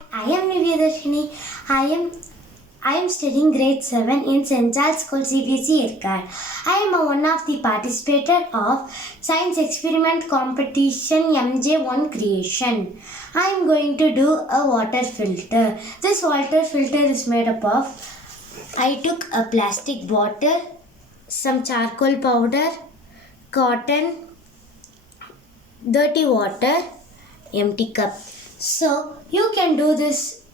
I am Nivyadarshini. I am I am studying grade 7 in St. Charles School CBSE Erkard. I am one of the participants of Science Experiment Competition MJ1 creation. I am going to do a water filter. This water filter is made up of I took a plastic bottle, some charcoal powder, cotton, dirty water, empty cup. So you can do this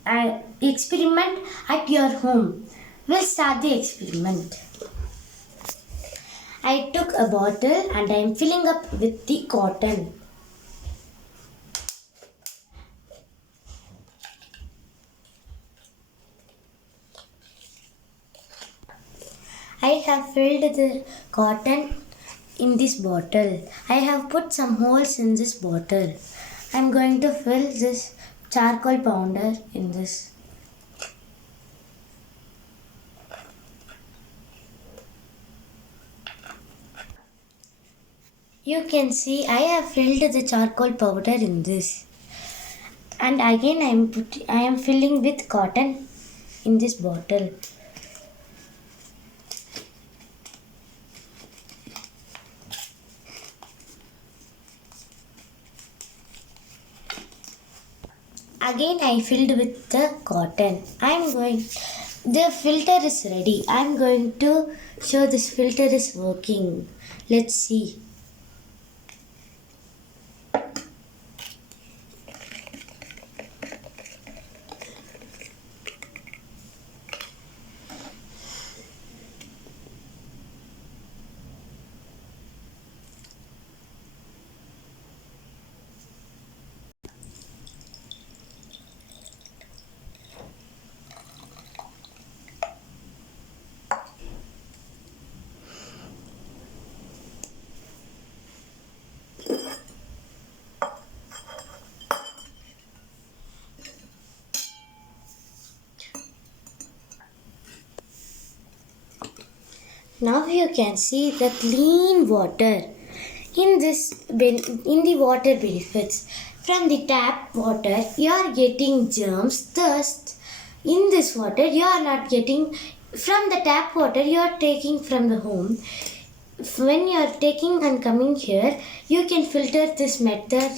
experiment at your home. We'll start the experiment. I took a bottle and I am filling up with the cotton. I have filled the cotton in this bottle. I have put some holes in this bottle. I am going to fill this charcoal powder in this. You can see I have filled the charcoal powder in this. And again I am filling with cotton in this bottle. Again I filled with the cotton. The filter is ready. I am going to show this filter is working. Let's see. Now you can see the clean water in the water benefits. From the tap water you are getting germs, dust. In this water you are not getting from the tap water you are taking from the home. When you are taking and coming here, you can filter this method.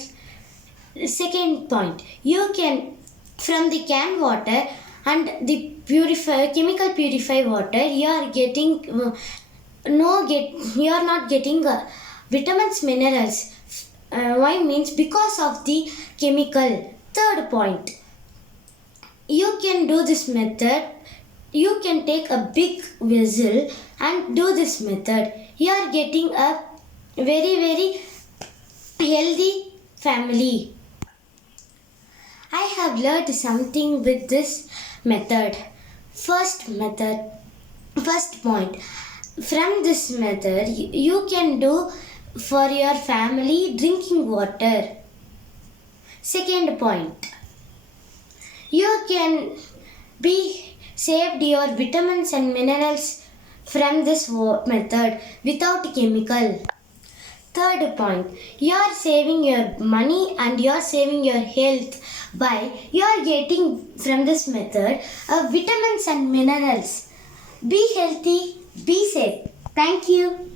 Second point, you can from the can water and the chemical purify water you are getting you are not getting vitamins minerals. Why means because of the chemical. Third point, you can do this method. You can take a big vessel and do this method. You are getting a very healthy family. I have learned something with this method. First point. From this method, you can do for your family drinking water. Second point. You can be saved your vitamins and minerals from this method without chemical. Third point, you are saving your money and you are saving your health by you are getting from this method vitamins and minerals. Be healthy, be safe. Thank you.